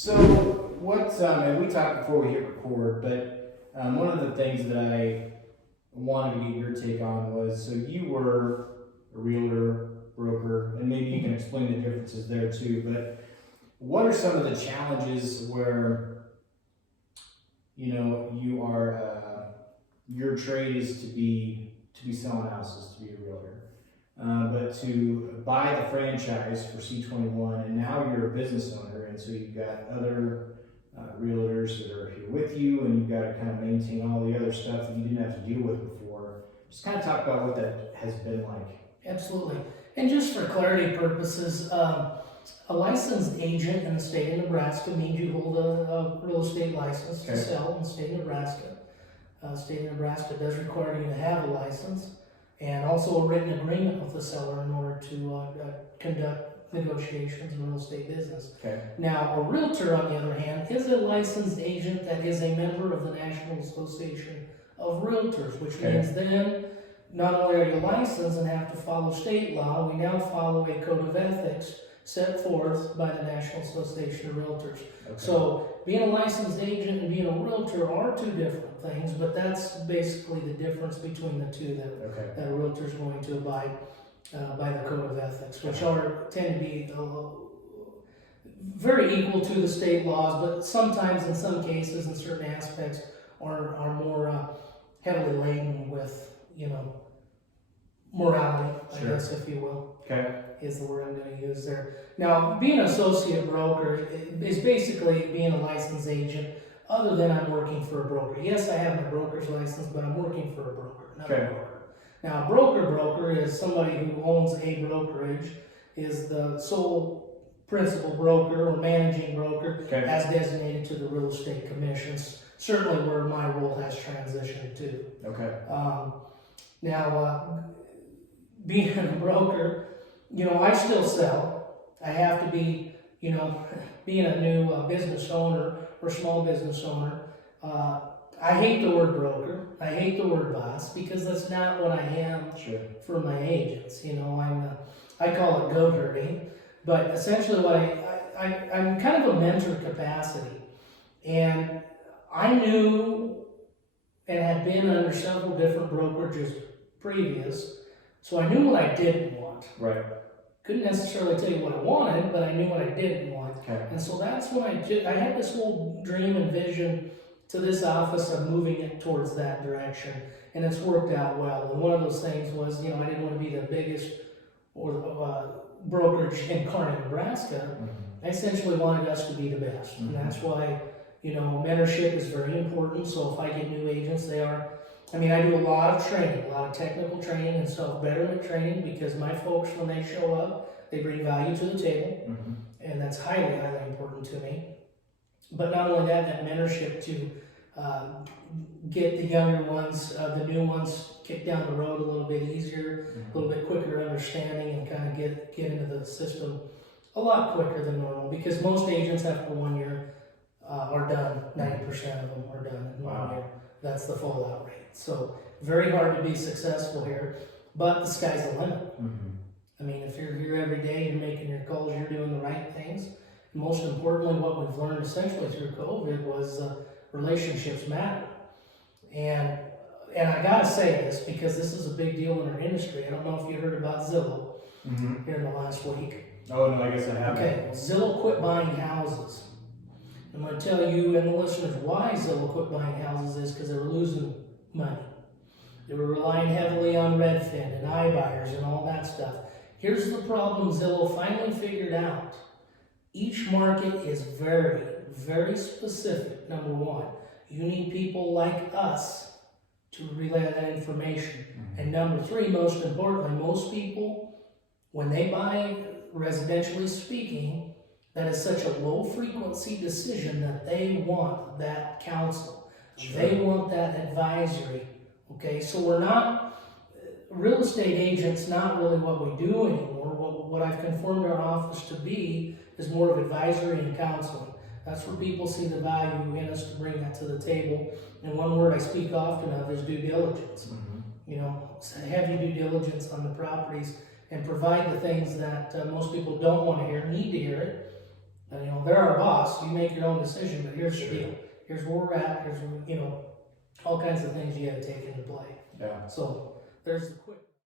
So and we talked before we hit record, but one of the things that I wanted to get your take on was, so you were a realtor, broker, and maybe you can explain the differences there too, but what are some of the challenges where, you are, your trade is to be selling houses, to be a realtor, but to buy the franchise for C21, and now you're a business owner, and so you've got other realtors that are here with you, and you've got to kind of maintain all the other stuff that you didn't have to deal with before. Just kind of talk about what that has been like. Absolutely. And just for clarity purposes, a licensed agent in the state of Nebraska means you hold a real estate license to sell in the state of Nebraska. State of Nebraska does require you to have a license and also a written agreement with the seller in order to conduct negotiations in real estate business. Okay. Now, a realtor, on the other hand, is a licensed agent that is a member of the National Association of Realtors, which means then not only are you licensed and have to follow state law, we now follow a code of ethics set forth by the National Association of Realtors. Okay. So being a licensed agent and being a realtor are two different things, but that's basically the difference between the two, that a realtor is going to abide by the code of ethics, which tend to be very equal to the state laws, but sometimes in some cases in certain aspects are more heavily laden with, morality, I guess, if you will. Okay. Is the word I'm going to use there. Now, being an associate broker is basically being a licensed agent, other than I'm working for a broker. Yes, I have my broker's license, but I'm working for a broker, not a broker. Now, a broker is somebody who owns a brokerage, is the sole principal broker or managing broker, as designated to the real estate commissions, certainly where my role has transitioned to. Okay. Now, being a broker, I still sell. I have to be, being a new business owner or small business owner. I hate the word broker. I hate the word boss, because that's not what I am for my agents. I call it goat herding, but essentially I'm kind of a mentor capacity. And I knew and had been under several different brokerages previous, so I knew what I didn't want. Right. Couldn't necessarily tell you what I wanted, but I knew what I didn't want. Okay. And so that's when I had this whole dream and vision to this office of moving it towards that direction. And it's worked out well. And one of those things was, I didn't want to be the biggest brokerage in Kearney, Nebraska. Mm-hmm. I essentially wanted us to be the best. Mm-hmm. And that's why, mentorship is very important. So if I get new agents, I do a lot of training, a lot of technical training and self-betterment training, because my folks, when they show up, they bring value to the table. Mm-hmm. And that's highly, highly important to me. But not only that mentorship to get the younger ones, the new ones, kicked down the road a little bit easier, a little bit quicker understanding, and kind of get into the system a lot quicker than normal, because most agents after 1 year are done. 90% of them are done in 1 year. That's the fallout rate. So very hard to be successful here, but the sky's the limit. Mm-hmm. If you're here every day, you're making your calls, you're doing the right things. And most importantly, what we've learned essentially through COVID was relationships matter. And I gotta say this, because this is a big deal in our industry. I don't know if you heard about Zillow here in the last week. Oh, no, I guess I haven't. Okay, Zillow quit buying houses. I'm going to tell you and the listeners why Zillow quit buying houses is because they were losing money. They were relying heavily on Redfin and iBuyers and all that stuff. Here's the problem Zillow finally figured out. Each market is very, very specific, number one. You need people like us to relay that information. Mm-hmm. And number three, most importantly, most people, when they buy, residentially speaking, that is such a low frequency decision that they want that counsel. They want that advisory. Okay, so we're not, real estate agents, not really what we do anymore. What I've conformed our office to be is more of advisory and counseling. That's where people see the value in us to bring that to the table. And one word I speak often of is due diligence. Mm-hmm. Have your due diligence on the properties and provide the things that most people don't want to hear, need to hear it, And, you know, they're our boss, you make your own decision, but here's the deal. Here's where we're at, here's, you know, all kinds of things you gotta take into play. Yeah. So, there's the quick.